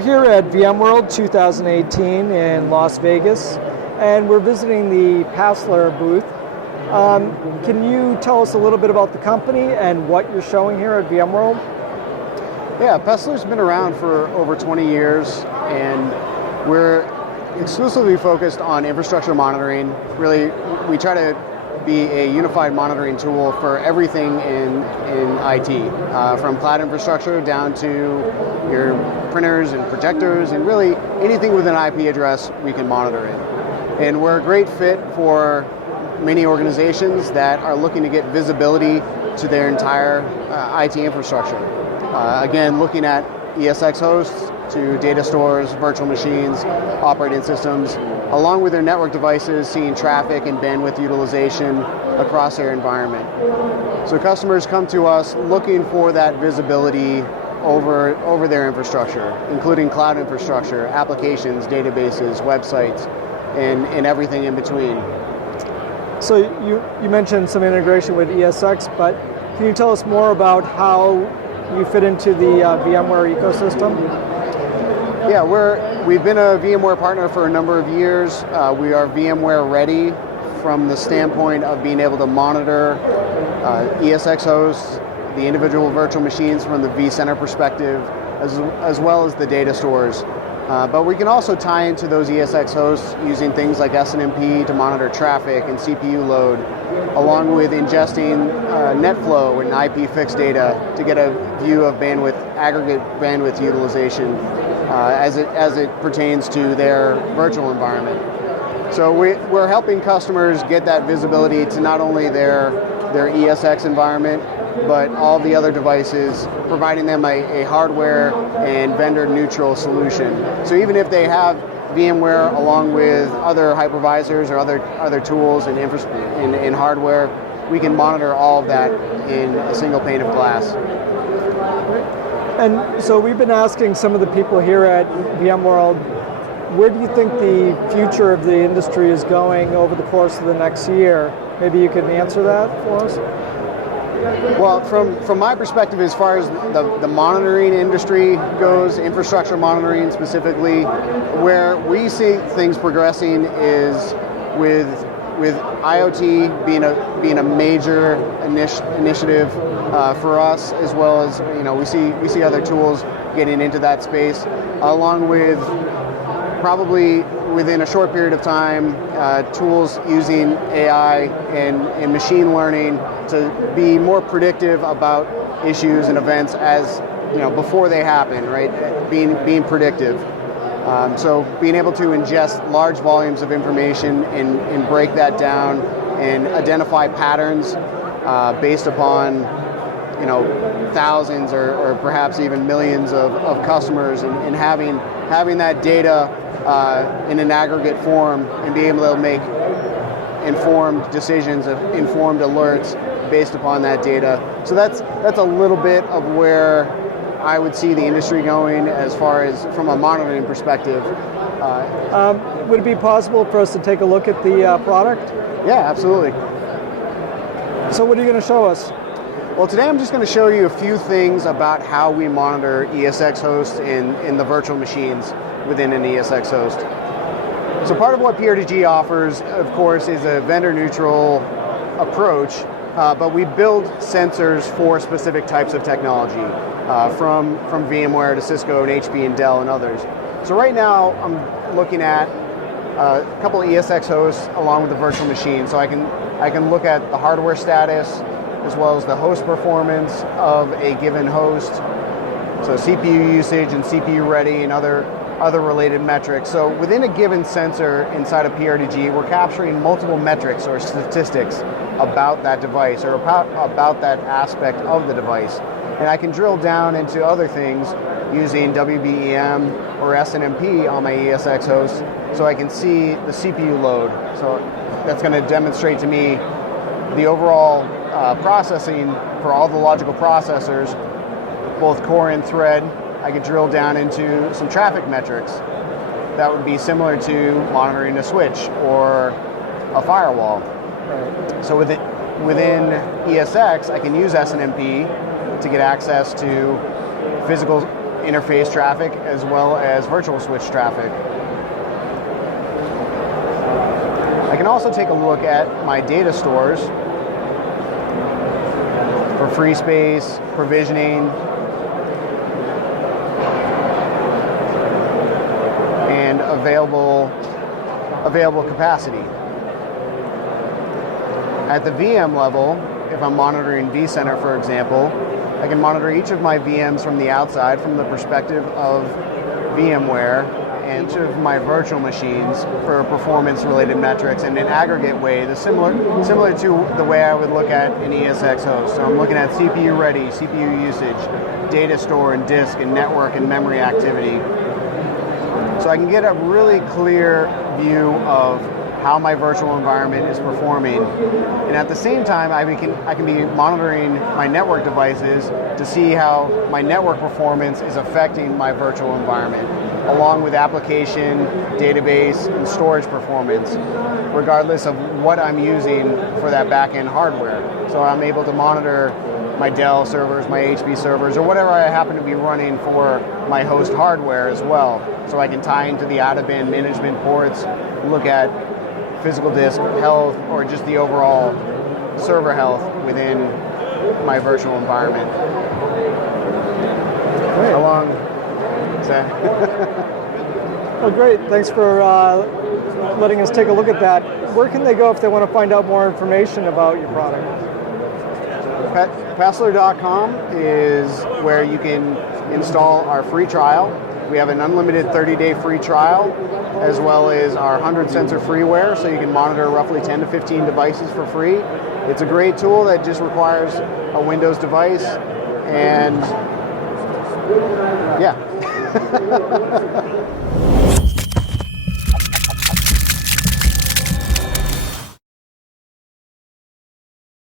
We're here at VMworld 2018 in Las Vegas, and we're visiting the Paessler booth. Can you tell us a little bit about the company and what you're showing here at VMworld? Yeah, Paessler's been around for over 20 years, and we're exclusively focused on infrastructure monitoring. Really, we try to be a unified monitoring tool for everything in IT, from cloud infrastructure down to your printers and projectors, and really anything with an IP address we can monitor it. And we're a great fit for many organizations that are looking to get visibility to their entire IT infrastructure. Again, looking at ESX hosts to data stores, virtual machines, operating systems, along with their network devices, seeing traffic and bandwidth utilization across their environment. So customers come to us looking for that visibility over their infrastructure, including cloud infrastructure, applications, databases, websites, and everything in between. So you mentioned some integration with ESX, but can you tell us more about how you fit into the VMware ecosystem? Yeah, we've been a VMware partner for a number of years. We are VMware ready from the standpoint of being able to monitor ESX hosts, the individual virtual machines from the vCenter perspective, as well as the data stores. But we can also tie into those ESX hosts using things like SNMP to monitor traffic and CPU load, along with ingesting NetFlow and IP fixed data to get a view of aggregate bandwidth utilization as it pertains to their virtual environment. So we're helping customers get that visibility to not only their ESX environment, but all the other devices, providing them a hardware and vendor neutral solution. So even if they have VMware along with other hypervisors or other tools and hardware, we can monitor all of that in a single pane of glass. And so we've been asking some of the people here at VMworld, where do you think the future of the industry is going over the course of the next year? Maybe you can answer that for us? Well, from my perspective, as far as the monitoring industry goes, infrastructure monitoring specifically, where we see things progressing is with IoT being a major initiative for us, as well as we see other tools getting into that space, along with probably within a short period of time, tools using AI and machine learning to be more predictive about issues and events as before they happen, right? Being predictive. So being able to ingest large volumes of information and break that down and identify patterns based upon thousands or perhaps even millions of customers, and having that data in an aggregate form and be able to make informed decisions, informed alerts based upon that data. So that's a little bit of where I would see the industry going as far as from a monitoring perspective. Would it be possible for us to take a look at the product? Yeah, absolutely. So what are you going to show us? Well, today I'm just going to show you a few things about how we monitor ESX hosts in the virtual machines within an ESX host. So part of what PRTG offers, of course, is a vendor-neutral approach, but we build sensors for specific types of technology, from VMware to Cisco and HP and Dell and others. So right now I'm looking at a couple of ESX hosts along with the virtual machine, so I can look at the hardware status as well as the host performance of a given host, so CPU usage and CPU ready and other related metrics. So within a given sensor inside of PRTG, we're capturing multiple metrics or statistics about that device or about that aspect of the device. And I can drill down into other things using WBEM or SNMP on my ESX host, so I can see the CPU load. So that's going to demonstrate to me the overall processing for all the logical processors, both core and thread. I could drill down into some traffic metrics that would be similar to monitoring a switch or a firewall. Right. So within ESX, I can use SNMP to get access to interface traffic as well as virtual switch traffic. I can also take a look at my data stores for free space, provisioning, and available capacity. At the VM level, if I'm monitoring vCenter, for example, I can monitor each of my VMs from the outside from the perspective of VMware and each of my virtual machines for performance-related metrics in an aggregate way, similar to the way I would look at an ESX host. So I'm looking at CPU ready, CPU usage, data store and disk and network and memory activity. So I can get a really clear view of how my virtual environment is performing. And at the same time, I can be monitoring my network devices to see how my network performance is affecting my virtual environment, along with application, database, and storage performance, regardless of what I'm using for that back-end hardware. So I'm able to monitor my Dell servers, my HP servers, or whatever I happen to be running for my host hardware as well. So I can tie into the out-of-band management ports, look at physical disk health, or just the overall server health within my virtual environment. Great. Well, great. Thanks for letting us take a look at that. Where can they go if they want to find out more information about your product? Paessler.com is where you can install our free trial. We have an unlimited 30-day free trial, as well as our 100 sensor freeware, so you can monitor roughly 10 to 15 devices for free. It's a great tool that just requires a Windows device, and yeah.